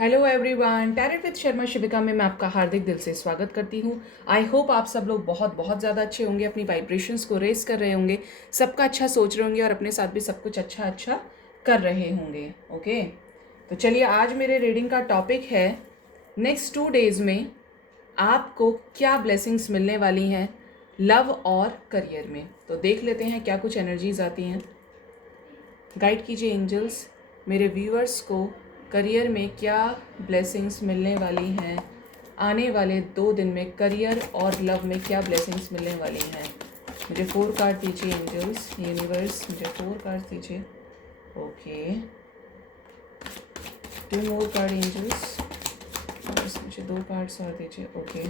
Hello everyone, tarot with Sharma Shivika में मैं आपका हार्दिक दिल से स्वागत करती हूँ। आई होप आप सब लोग बहुत बहुत ज़्यादा अच्छे होंगे, अपनी वाइब्रेशंस को रेस कर रहे होंगे, सबका अच्छा सोच रहे होंगे और अपने साथ भी सब कुछ अच्छा अच्छा कर रहे होंगे। ओके, तो चलिए आज मेरे रीडिंग का टॉपिक है नेक्स्ट 2 डेज़ में आपको क्या ब्लेसिंग्स मिलने वाली हैं लव और करियर में। तो देख लेते हैं क्या कुछ एनर्जीज आती हैं। गाइड कीजिए एंजल्स मेरे व्यूअर्स को करियर में क्या ब्लेसिंग्स मिलने वाली हैं आने वाले 2 दिन में। करियर और लव में क्या ब्लेसिंग्स मिलने वाली हैं। मुझे 4 कार्ड दीजिए एंजल्स, यूनिवर्स मुझे 4 कार्ड दीजिए। ओके, 2 मोर कार्ड एंजल्स, बस मुझे 2 कार्ड्स और दीजिए। ओके,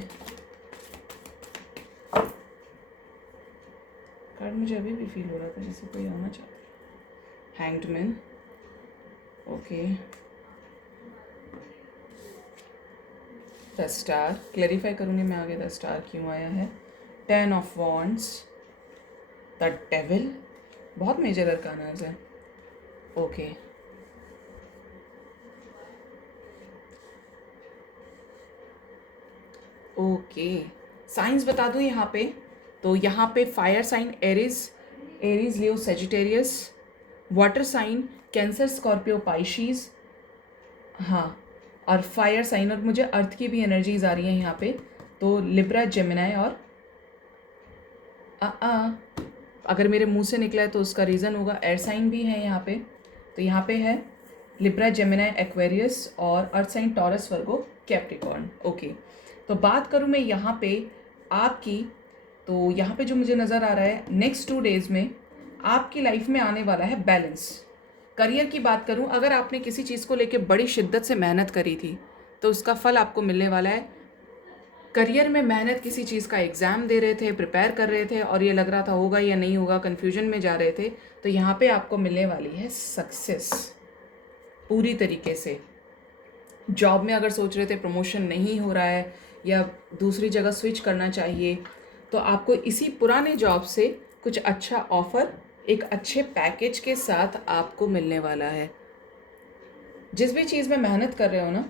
कार्ड मुझे अभी भी फील हो रहा था जैसे कोई आना चाहता है। Hanged man, okay, the star, clarify करूँगी मैं आगे द स्टार क्यों आया है। 10 ऑफ वॉन्ड्स, द डेविल, बहुत मेजर अरकानाज है। ओके, ओके, साइंस बता दूँ यहाँ पे। तो यहाँ पे fire sign Aries, Leo Sagittarius, water sign Cancer Scorpio Pisces, हाँ, और फायर साइन, और मुझे अर्थ की भी एनर्जीज आ रही हैं यहाँ पे। तो लिब्रा, जेमिनाई और अगर मेरे मुंह से निकला है तो उसका रीज़न होगा। एयर साइन भी है यहाँ पे। तो यहाँ पे है लिब्रा, जेमिनाई, एक्वेरियस और अर्थ साइन टॉरस, वर्गो, कैप्रिकॉर्न। ओके, तो बात करूँ मैं यहाँ पे आपकी, तो यहाँ पे जो मुझे नज़र आ रहा है नेक्स्ट 2 डेज़ में आपकी लाइफ में आने वाला है बैलेंस। करियर की बात करूं, अगर आपने किसी चीज़ को लेकर बड़ी शिद्दत से मेहनत करी थी तो उसका फल आपको मिलने वाला है। करियर में मेहनत, किसी चीज़ का एग्ज़ाम दे रहे थे, प्रिपेयर कर रहे थे और ये लग रहा था होगा या नहीं होगा, कन्फ्यूजन में जा रहे थे, तो यहाँ पे आपको मिलने वाली है सक्सेस पूरी तरीके से। जॉब में अगर सोच रहे थे प्रमोशन नहीं हो रहा है या दूसरी जगह स्विच करना चाहिए, तो आपको इसी पुराने जॉब से कुछ अच्छा ऑफ़र एक अच्छे पैकेज के साथ आपको मिलने वाला है। जिस भी चीज़ में मेहनत कर रहे हो ना,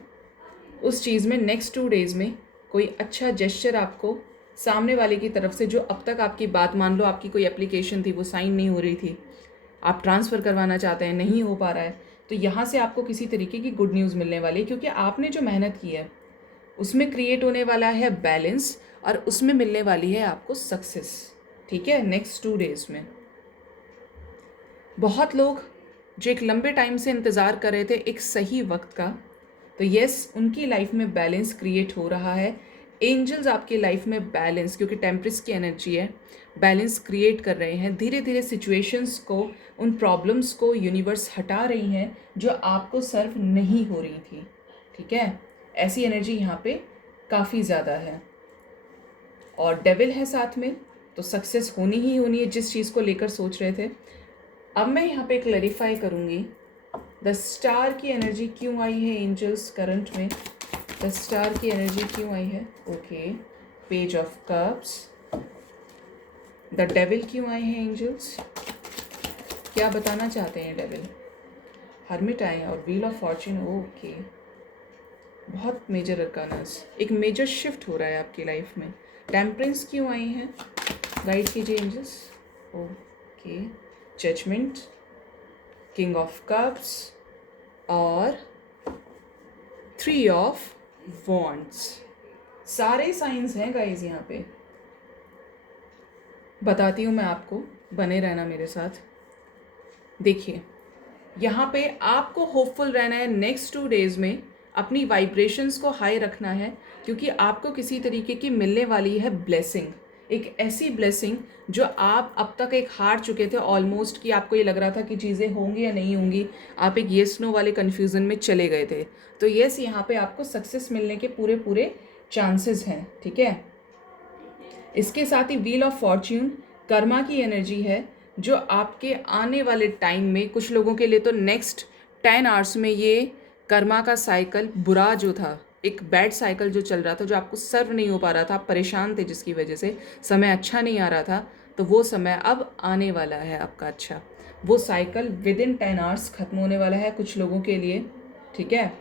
उस चीज़ में नेक्स्ट 2 डेज़ में कोई अच्छा जेस्चर आपको सामने वाले की तरफ से, जो अब तक आपकी बात, मान लो आपकी कोई एप्लीकेशन थी वो साइन नहीं हो रही थी, आप ट्रांसफ़र करवाना चाहते हैं, नहीं हो पा रहा है, तो यहाँ से आपको किसी तरीके की गुड न्यूज़ मिलने वाली है, क्योंकि आपने जो मेहनत की है उसमें क्रिएट होने वाला है बैलेंस और उसमें मिलने वाली है आपको सक्सेस। ठीक है, नेक्स्ट 2 डेज़ में बहुत लोग जो एक लंबे टाइम से इंतज़ार कर रहे थे एक सही वक्त का, तो यस, उनकी लाइफ में बैलेंस क्रिएट हो रहा है। एंजल्स आपकी लाइफ में बैलेंस, क्योंकि टेम्परेस की एनर्जी है, बैलेंस क्रिएट कर रहे हैं। धीरे धीरे सिचुएशंस को, उन प्रॉब्लम्स को यूनिवर्स हटा रही हैं जो आपको सर्व नहीं हो रही थी। ठीक है, ऐसी एनर्जी यहाँ पे काफ़ी ज़्यादा है और डेविल है साथ में, तो सक्सेस होनी ही होनी है जिस चीज़ को लेकर सोच रहे थे। अब मैं यहाँ पे क्लैरिफाई करूँगी द स्टार की एनर्जी क्यों आई है एंजल्स करंट में। द स्टार की एनर्जी क्यों आई है। Okay, page of cups, the devil क्यों आए हैं एंजल्स, क्या बताना चाहते हैं डेविल। हर्मिट आए और व्हील ऑफ फॉर्च्यून। ओके, बहुत मेजर अरकानास, एक मेजर शिफ्ट हो रहा है आपकी लाइफ में। टेम्परेंस क्यों आई हैं, गाइड कीजिए angels. Okay, judgement, king of cups और 3 ऑफ वॉन्ड्स। सारे साइंस हैं गाइज यहाँ पे, बताती हूँ मैं आपको, बने रहना मेरे साथ। देखिए, यहाँ पे आपको होपफुल रहना है नेक्स्ट 2 डेज़ में, अपनी वाइब्रेशंस को हाई रखना है, क्योंकि आपको किसी तरीके की मिलने वाली है ब्लेसिंग, एक ऐसी ब्लेसिंग जो आप अब तक एक हार चुके थे ऑलमोस्ट, कि आपको ये लग रहा था कि चीज़ें होंगी या नहीं होंगी, आप एक येस नो वाले कन्फ्यूज़न में चले गए थे। तो येस, यहाँ पे आपको सक्सेस मिलने के पूरे पूरे चांसेस हैं। ठीक है, इसके साथ ही व्हील ऑफ फॉर्च्यून कर्मा की एनर्जी है, जो आपके आने वाले टाइम में, कुछ लोगों के लिए तो नेक्स्ट 10 आवर्स में ये कर्मा का साइकिल, बुरा जो था, एक बैड साइकिल जो चल रहा था, जो आपको सर्व नहीं हो पा रहा था, आप परेशान थे जिसकी वजह से समय अच्छा नहीं आ रहा था, तो वो समय अब आने वाला है आपका अच्छा। वो साइकिल विद इन 10 आवर्स ख़त्म होने वाला है कुछ लोगों के लिए। ठीक है,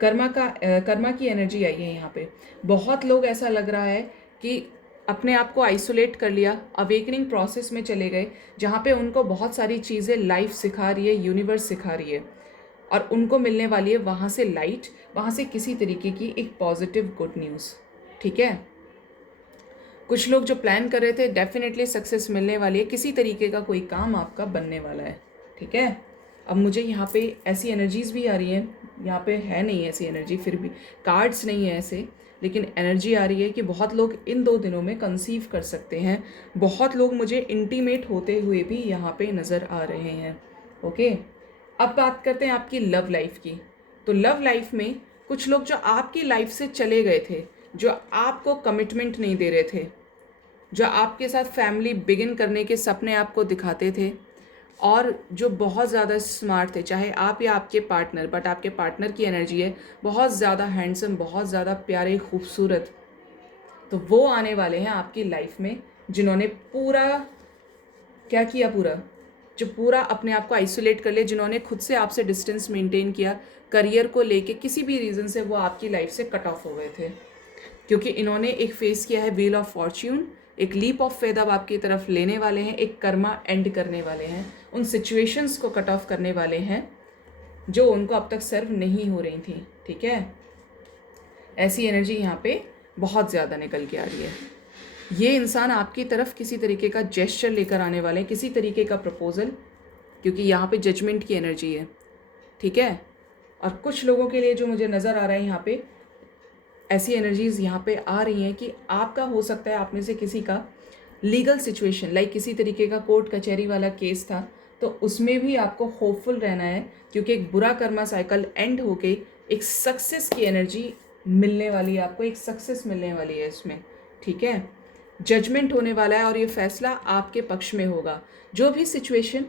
कर्मा की एनर्जी आई है यहाँ पे। बहुत लोग ऐसा लग रहा है कि अपने आप को आइसोलेट कर लिया, अवेकनिंग प्रोसेस में चले गए, जहाँ पे उनको बहुत सारी चीज़ें लाइफ सिखा रही है, यूनिवर्स सिखा रही है, और उनको मिलने वाली है वहाँ से लाइट, वहाँ से किसी तरीके की एक पॉजिटिव गुड न्यूज़। ठीक है, कुछ लोग जो प्लान कर रहे थे डेफिनेटली सक्सेस मिलने वाली है, किसी तरीके का कोई काम आपका बनने वाला है। ठीक है, अब मुझे यहाँ पे ऐसी एनर्जीज़ भी आ रही हैं, यहाँ पे है नहीं ऐसी एनर्जी, फिर भी कार्ड्स नहीं है ऐसे, लेकिन एनर्जी आ रही है कि बहुत लोग इन 2 दिनों में कंसीव कर सकते हैं। बहुत लोग मुझे इंटीमेट होते हुए भी यहाँ पे नज़र आ रहे हैं। ओके, अब बात करते हैं आपकी लव लाइफ की। तो लव लाइफ में कुछ लोग जो आपकी लाइफ से चले गए थे, जो आपको कमिटमेंट नहीं दे रहे थे, जो आपके साथ फैमिली बिगिन करने के सपने आपको दिखाते थे, और जो बहुत ज़्यादा स्मार्ट थे, चाहे आप या आपके पार्टनर, बट आपके पार्टनर की एनर्जी है बहुत ज़्यादा हैंडसम, बहुत ज़्यादा प्यारे, खूबसूरत, तो वो आने वाले हैं आपकी लाइफ में, जिन्होंने पूरा क्या किया, जो पूरा अपने आप को आइसोलेट कर लिया, जिन्होंने खुद से आपसे डिस्टेंस मेंटेन किया, करियर को लेके किसी भी रीज़न से वो आपकी लाइफ से कट ऑफ हो गए थे, क्योंकि इन्होंने एक फेस किया है व्हील ऑफ फॉर्च्यून, एक लीप ऑफ फेथ अब आपकी तरफ लेने वाले हैं, एक कर्मा एंड करने वाले हैं, उन सिचुएशंस को कट ऑफ करने वाले हैं जो उनको अब तक सर्व नहीं हो रही थी। ठीक है, ऐसी एनर्जी यहाँ पे बहुत ज़्यादा निकल के आ रही है। ये इंसान आपकी तरफ किसी तरीके का जेस्चर लेकर आने वाले हैं, किसी तरीके का प्रपोजल, क्योंकि यहाँ पे जजमेंट की एनर्जी है। ठीक है, और कुछ लोगों के लिए जो मुझे नज़र आ रहा है यहाँ पे, ऐसी एनर्जीज़ यहाँ पे आ रही हैं कि आपका हो सकता है, आप में से किसी का लीगल सिचुएशन, लाइक किसी तरीके का कोर्ट कचहरी वाला केस था, तो उसमें भी आपको होपफुल रहना है, क्योंकि एक बुरा कर्मा साइकिल एंड होके एक सक्सेस की एनर्जी मिलने वाली है, आपको एक सक्सेस मिलने वाली है इसमें। ठीक है, जजमेंट होने वाला है और ये फैसला आपके पक्ष में होगा। जो भी सिचुएशन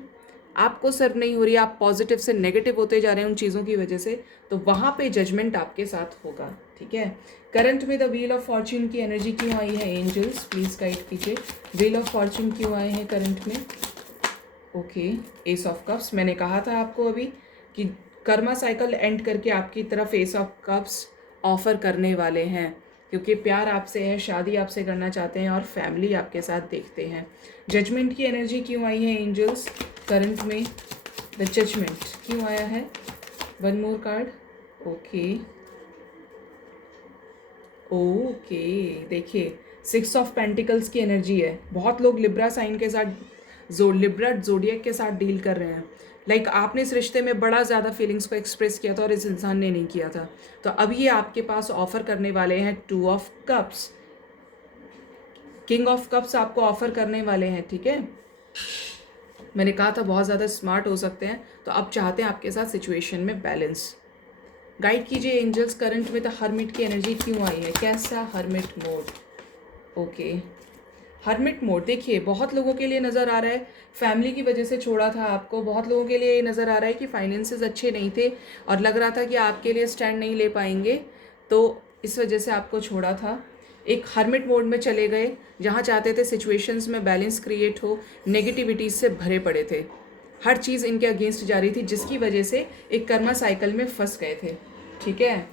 आपको सर्व नहीं हो रही, आप पॉजिटिव से नेगेटिव होते जा रहे हैं उन चीज़ों की वजह से, तो वहाँ पे जजमेंट आपके साथ होगा। ठीक है, करंट में द व्हील ऑफ फॉर्च्यून की एनर्जी क्यों आई है, एंजल्स प्लीज़ गाइड कीजिए, व्हील ऑफ फॉर्च्यून क्यों आए हैं करंट में। ओके, एस ऑफ कप्स, मैंने कहा था आपको अभी कि कर्मा साइकिल एंड करके आपकी तरफ एस ऑफ कप्स ऑफर करने वाले हैं, क्योंकि प्यार आपसे है, शादी आपसे करना चाहते हैं और फैमिली आपके साथ देखते हैं। जजमेंट की एनर्जी क्यों आई है एंजल्स करंट में, द जजमेंट क्यों आया है, वन मोर कार्ड। ओके, देखिए 6 ऑफ पेंटिकल्स की एनर्जी है। बहुत लोग लिब्रा साइन के साथ, लिब्रा जोडियक के साथ डील कर रहे हैं, लाइक आपने इस रिश्ते में बड़ा ज़्यादा फीलिंग्स को एक्सप्रेस किया था और इस इंसान ने नहीं किया था, तो अब ये आपके पास ऑफर करने वाले हैं 2 of cups, king of cups आपको ऑफर करने वाले हैं। ठीक है, मैंने कहा था बहुत ज़्यादा स्मार्ट हो सकते हैं, तो अब चाहते हैं आपके साथ सिचुएशन में बैलेंस। गाइड कीजिए एंजल्स, करंट में द हर्मिट की एनर्जी क्यों आई है, कैसा hermit mode. Okay, hermit mode देखिए बहुत लोगों के लिए नज़र आ रहा है फैमिली की वजह से छोड़ा था आपको, बहुत लोगों के लिए नज़र आ रहा है कि फाइनेंसेस अच्छे नहीं थे और लग रहा था कि आपके लिए स्टैंड नहीं ले पाएंगे, तो इस वजह से आपको छोड़ा था। एक हर्मिट मोड में चले गए, जहाँ चाहते थे सिचुएशंस में बैलेंस क्रिएट हो, नेगेटिविटीज़ से भरे पड़े थे, हर चीज़ इनके अगेंस्ट जा रही थी, जिसकी वजह से एक कर्मा साइकिल में फंस गए थे। ठीक है,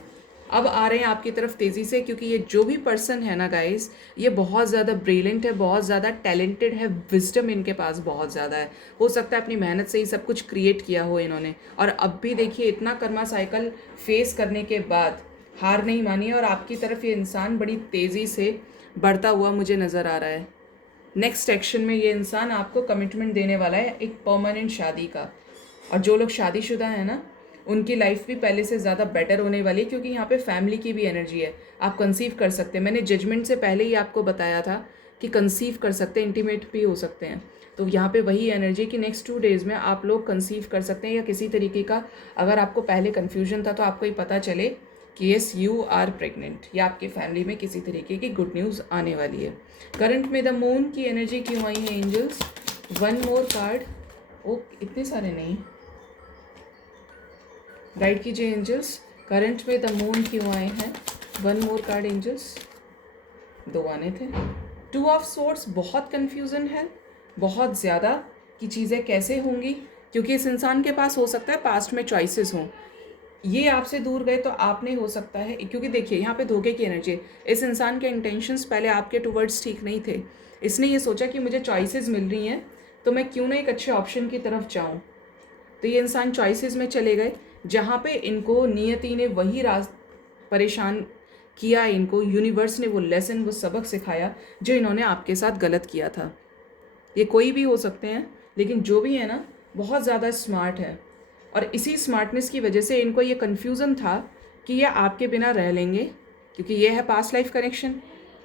अब आ रहे हैं आपकी तरफ तेज़ी से, क्योंकि ये जो भी पर्सन है ना गाइस, ये बहुत ज़्यादा ब्रिलियंट है, बहुत ज़्यादा टैलेंटेड है, विजडम इनके पास बहुत ज़्यादा है। हो सकता है अपनी मेहनत से ही सब कुछ क्रिएट किया हो इन्होंने, और अब भी देखिए इतना कर्मा साइकिल फेस करने के बाद हार नहीं मानी, और आपकी तरफ ये इंसान बड़ी तेज़ी से बढ़ता हुआ मुझे नज़र आ रहा है। नेक्स्ट एक्शन में ये इंसान आपको कमिटमेंट देने वाला है एक परमानेंट शादी का, और जो लोग शादीशुदा हैं ना, उनकी लाइफ भी पहले से ज़्यादा बेटर होने वाली है, क्योंकि यहाँ पे फैमिली की भी एनर्जी है, आप कंसीव कर सकते हैं। मैंने जजमेंट से पहले ही आपको बताया था कि कंसीव कर सकते हैं, इंटीमेट भी हो सकते हैं, तो यहाँ पे वही एनर्जी कि नेक्स्ट 2 डेज़ में आप लोग कंसीव कर सकते हैं, या किसी तरीके का अगर आपको पहले कन्फ्यूजन था तो आपको ये पता चले कि येस यू आर प्रेग्नेंट, या आपकी फैमिली में किसी तरीके की गुड न्यूज़ आने वाली है। करंट में द मून की एनर्जी क्यों आई है एंजल्स, वन मोर कार्ड। ओ इतने सारे नहीं, गाइड कीजिए एंजल्स, करंट में द मून क्यों आए हैं, वन मोर कार्ड एंजल्स, 2 आने थे। 2 ऑफ सोर्ड्स, बहुत कन्फ्यूज़न है, बहुत ज़्यादा कि चीज़ें कैसे होंगी, क्योंकि इस इंसान के पास हो सकता है पास्ट में चॉइसेस हों, ये आपसे दूर गए तो आपने हो सकता है, क्योंकि देखिए यहाँ पे धोखे की एनर्जी है। इस इंसान के इंटेंशंस पहले आपके टुवर्ड्स ठीक नहीं थे। इसने ये सोचा कि मुझे चॉइसेस मिल रही हैं तो मैं क्यों ना एक अच्छे ऑप्शन की तरफ जाऊँ। तो ये इंसान चॉइसेस में चले गए जहाँ पे इनको नियति ने वही परेशान किया, इनको यूनिवर्स ने वो लेसन, वो सबक सिखाया जो इन्होंने आपके साथ गलत किया था। ये कोई भी हो सकते हैं, लेकिन जो भी है ना बहुत ज़्यादा स्मार्ट है, और इसी स्मार्टनेस की वजह से इनको ये कन्फ्यूज़न था कि ये आपके बिना रह लेंगे, क्योंकि ये है पास्ट लाइफ कनेक्शन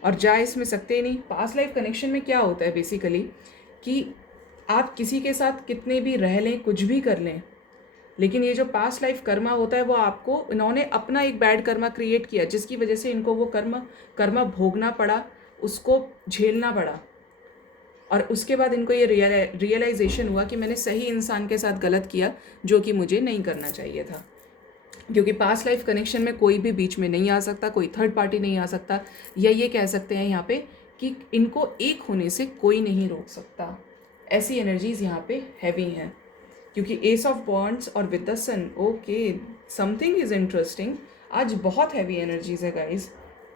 और जा इसमें सकते ही नहीं। पास्ट लाइफ कनेक्शन में क्या होता है बेसिकली कि आप किसी के साथ कितने भी रह लें, कुछ भी कर लें, लेकिन ये जो पास्ट लाइफ कर्मा होता है वो आपको, इन्होंने अपना एक बैड कर्मा क्रिएट किया जिसकी वजह से इनको वो कर्मा भोगना पड़ा, उसको झेलना पड़ा। और उसके बाद इनको ये रियलाइजेशन हुआ कि मैंने सही इंसान के साथ गलत किया जो कि मुझे नहीं करना चाहिए था। क्योंकि पास्ट लाइफ कनेक्शन में कोई भी बीच में नहीं आ सकता, कोई थर्ड पार्टी नहीं आ सकता, या ये कह सकते हैं यहाँ पे कि इनको एक होने से कोई नहीं रोक सकता। ऐसी एनर्जीज यहाँ पे हैवी हैं, क्योंकि एस ऑफ वॉन्ड्स और with the sun, okay something is interesting. आज बहुत हैवी एनर्जीज है गाइज,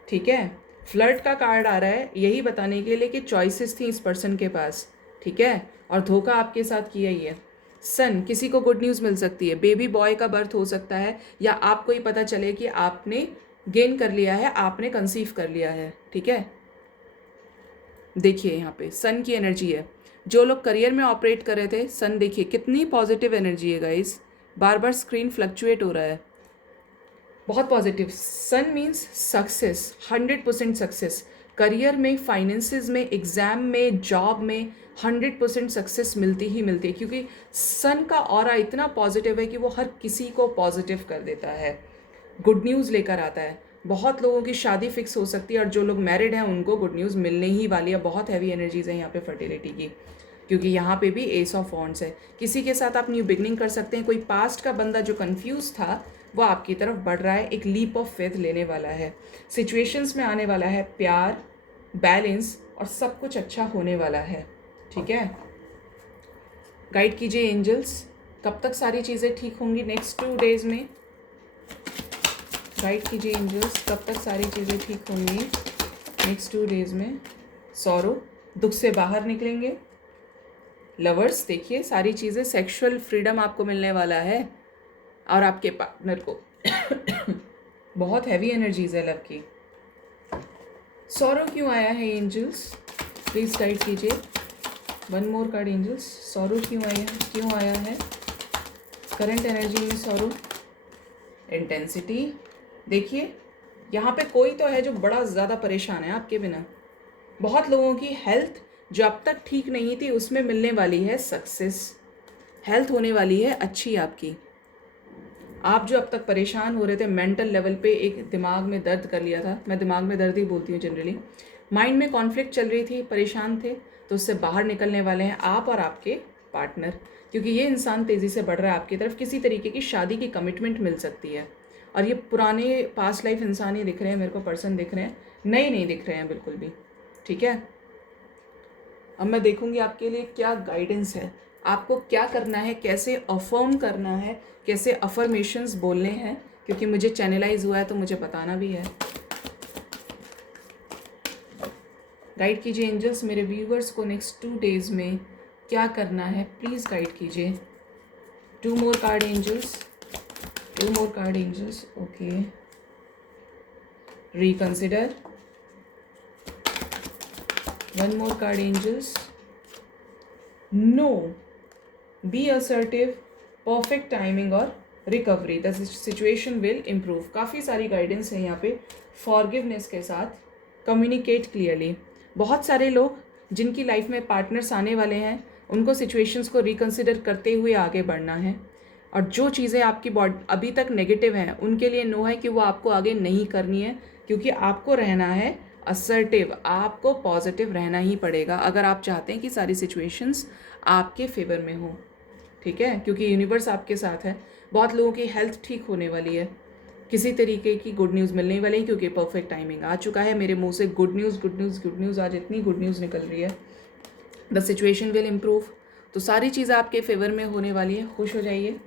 ठीक है। फ्लर्ट का कार्ड आ रहा है यही बताने के लिए कि चॉइसेस थी इस पर्सन के पास, ठीक है, और धोखा आपके साथ किया ही है। सन, किसी को गुड न्यूज़ मिल सकती है, बेबी बॉय का बर्थ हो सकता है, या आपको ही पता चले कि आपने गेन कर लिया है, आपने कंसीव कर लिया है, ठीक है। देखिए यहाँ पे सन की एनर्जी है। जो लोग करियर में ऑपरेट कर रहे थे, सन देखिए कितनी पॉजिटिव एनर्जी है गाइस, बार बार स्क्रीन फ्लक्चुएट हो रहा है, बहुत पॉजिटिव। सन मीन्स सक्सेस, 100% सक्सेस करियर में, फाइनेंसेस में, एग्ज़ाम में, जॉब में 100% सक्सेस मिलती ही मिलती है, क्योंकि सन का ऑरा इतना पॉजिटिव है कि वो हर किसी को पॉजिटिव कर देता है, गुड न्यूज़ लेकर आता है। बहुत लोगों की शादी फिक्स हो सकती है, और जो लोग मैरिड हैं उनको गुड न्यूज़ मिलने ही वाली है। बहुत हैवी एनर्जीज़ हैं यहाँ पे फर्टिलिटी की, क्योंकि यहाँ पे भी एस ऑफ वॉन्ड्स है। किसी के साथ आप न्यू बिगनिंग कर सकते हैं। कोई पास्ट का बंदा जो कंफ्यूज था वो आपकी तरफ बढ़ रहा है, एक लीप ऑफ फेथ लेने वाला है, सिचुएशंस में आने वाला है, प्यार, बैलेंस और सब कुछ अच्छा होने वाला है, ठीक है। गाइड कीजिए एंजल्स, कब तक सारी चीज़ें ठीक होंगी नेक्स्ट 2 डेज में। गाइड कीजिए एंजल्स, कब तक सारी चीज़ें ठीक होंगी नेक्स्ट 2 डेज में। सॉरो, दुख से बाहर निकलेंगे। लवर्स, देखिए सारी चीज़ें, सेक्सुअल फ्रीडम आपको मिलने वाला है, और आपके पार्टनर को बहुत हैवी एनर्जीज है लव की। सॉरो क्यों आया है एंजल्स, प्लीज़ गाइड कीजिए। 1 मोर कार्ड एंजल्स, सॉरो क्यों आया है करंट एनर्जी में। सॉरो, इंटेंसिटी, देखिए यहाँ पे कोई तो है जो बड़ा ज़्यादा परेशान है आपके बिना। बहुत लोगों की हेल्थ जो अब तक ठीक नहीं थी उसमें मिलने वाली है सक्सेस, हेल्थ होने वाली है अच्छी आपकी। आप जो अब तक परेशान हो रहे थे मेंटल लेवल पे, एक दिमाग में दर्द कर लिया था, मैं दिमाग में दर्द ही बोलती हूँ जनरली, माइंड में कॉन्फ्लिक्ट चल रही थी, परेशान थे, तो उससे बाहर निकलने वाले हैं आप और आपके पार्टनर, क्योंकि ये इंसान तेज़ी से बढ़ रहा है आपकी तरफ। किसी तरीके की शादी की कमिटमेंट मिल सकती है, और ये पुराने पास्ट लाइफ इंसान ही दिख रहे हैं मेरे को, पर्सन दिख रहे हैं, नए नहीं दिख रहे हैं बिल्कुल भी, ठीक है। अब मैं देखूंगी आपके लिए क्या गाइडेंस है, आपको क्या करना है, कैसे अफर्म करना है, कैसे अफर्मेशंस बोलने हैं, क्योंकि मुझे चैनलाइज हुआ है तो मुझे बताना भी है। गाइड कीजिए एंजल्स, मेरे व्यूवर्स को नेक्स्ट 2 डेज में क्या करना है, प्लीज़ गाइड कीजिए। 2 more card angels, 2 more card angels, okay. Reconsider, 1 more card angels, no, be assertive, perfect timing और recovery, the situation will improve। काफ़ी सारी गाइडेंस है यहाँ पे, फॉरगिवनेस के साथ, कम्युनिकेट क्लियरली। बहुत सारे लोग जिनकी लाइफ में पार्टनर्स आने वाले हैं उनको सिचुएशंस को रिकंसिडर करते हुए आगे बढ़ना है, और जो चीज़ें आपकी बॉडी अभी तक नेगेटिव हैं उनके लिए नो है कि वो आपको आगे नहीं करनी है, क्योंकि आपको रहना है असर्टिव, आपको पॉजिटिव रहना ही पड़ेगा अगर आप चाहते हैं कि सारी सिचुएशंस आपके फेवर में हो, ठीक है, क्योंकि यूनिवर्स आपके साथ है। बहुत लोगों की हेल्थ ठीक होने वाली है, किसी तरीके की गुड न्यूज़ मिलने वाली है, क्योंकि परफेक्ट टाइमिंग आ चुका है। मेरे मुंह से good news good news good news, आज इतनी गुड न्यूज़ निकल रही है। द सिचुएशन विल इम्प्रूव, तो सारी चीज़ें आपके फेवर में होने वाली है, खुश हो जाइए।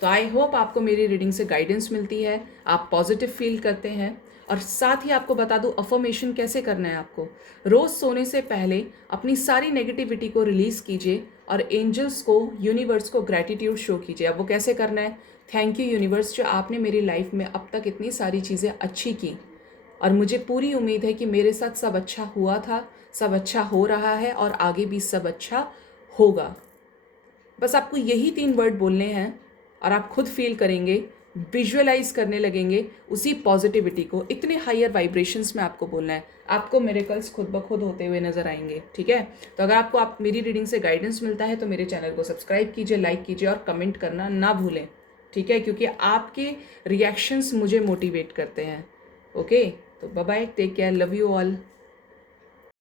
तो आई होप आपको मेरी रीडिंग से गाइडेंस मिलती है, आप पॉजिटिव फील करते हैं। और साथ ही आपको बता दूं अफर्मेशन कैसे करना है आपको। रोज़ सोने से पहले अपनी सारी नेगेटिविटी को रिलीज़ कीजिए और एंजल्स को, यूनिवर्स को ग्रैटिट्यूड शो कीजिए। अब वो कैसे करना है? थैंक यू यूनिवर्स, जो आपने मेरी लाइफ में अब तक इतनी सारी चीज़ें अच्छी की, और मुझे पूरी उम्मीद है कि मेरे साथ सब अच्छा हुआ था, सब अच्छा हो रहा है और आगे भी सब अच्छा होगा। बस आपको यही 3 वर्ड बोलने हैं और आप खुद फील करेंगे, विजुअलाइज करने लगेंगे उसी पॉजिटिविटी को। इतने हायर वाइब्रेशंस में आपको बोलना है, आपको मिरेकल्स खुद ब खुद होते हुए नजर आएंगे। ठीक है, तो अगर आपको मेरी रीडिंग से गाइडेंस मिलता है तो मेरे चैनल को सब्सक्राइब कीजिए, लाइक कीजिए और कमेंट करना ना भूलें। ठीक है, क्योंकि आपके रिएक्शंस मुझे मोटिवेट करते हैं। ओके, तो bye bye, take care, love you all.